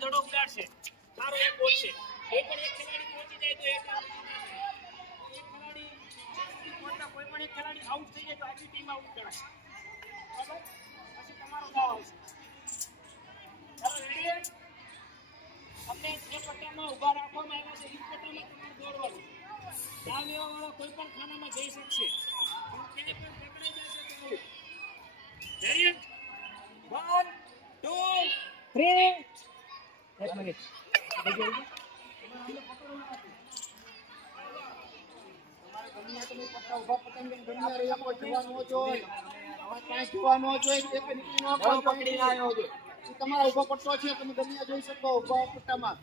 દડો ઉડાડશે સારો એક બોલ છે એ પણ એક ખેલાડી પહોંચી જાય તો એક ખેલાડી કોઈ પણ એક ખેલાડી આઉટ થઈ જાય તો આખી ટીમ આઉટ ગણાય બરાબર પછી તમારો દાવ આવશે ચાલો રેડી તમને જે પટ્ટામાં ઊભા રાખવામાં આવ્યા છે એ પટ્ટામાં તમારે દોડવાનું દાવ લેવા વાળો કોઈ પણ ખાનામાં જઈ શકશે ક્યાંય પણ પકડાઈ જશે તો રેડી 1 2 3 एक मिनट તમારે ગમ્યા તમે પટ્ટા ઉભા પતંગ ગમ્યા રે આપો જોવાનો જોઈએ આવા કાંઈ જોવાનો જોઈએ એક નીકળી નો પકડી આવ્યો છે તમારા ઉભા પટ્ટો છે તમે ગમ્યા જોઈ શકો ઉભા પટ્ટામાં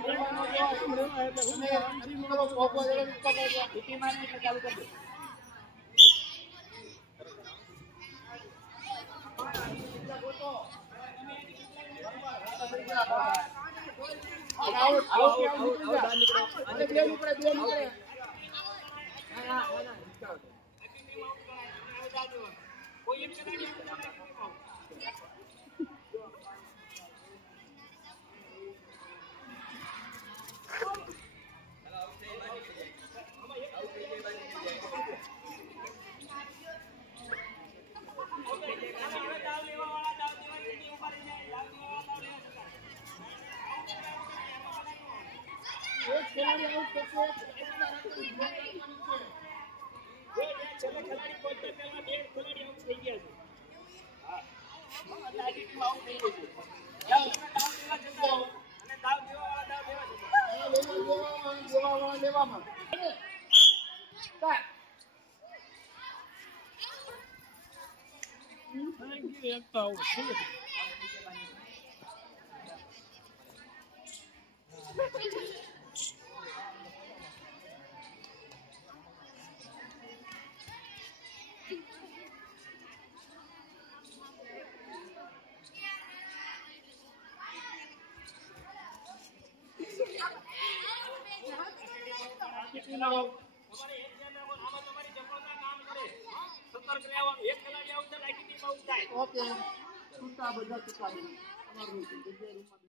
જોવાનો જો તમે હરી કરો કોકો જડે ઉપર ટીટી મારને ચાલુ કરી દો आउट आउट आउट अरे બે નીકળે ના કોઈ એક ખેલાડી एक खिलाड़ी आउट करके છેલ્લે ખેલાડી પહોંચતા પહેલા બે ખેલાડી આઉટ થઈ ગયા છે હા એટલે આખી ટીમ આઉટ થઈ ગઈ છે જાઓ તમે દાવ દેવા જતા રહો અને દાવ દેવાવાળા દાવ દેવા જતા દેવામાં સ્ટાર્ટ થેન્ક યુ એક તો આઉટ થઈ ગયું તમારે એક ધ્યાન રાખો આમાં તમારી જમવાના કામ કરે સતર્ક રહેવાનું એક ખેલાડી આઉટ થાય આખી ટીમ આઉટ થાય ઓકે છૂટા બધા છૂટા તમારું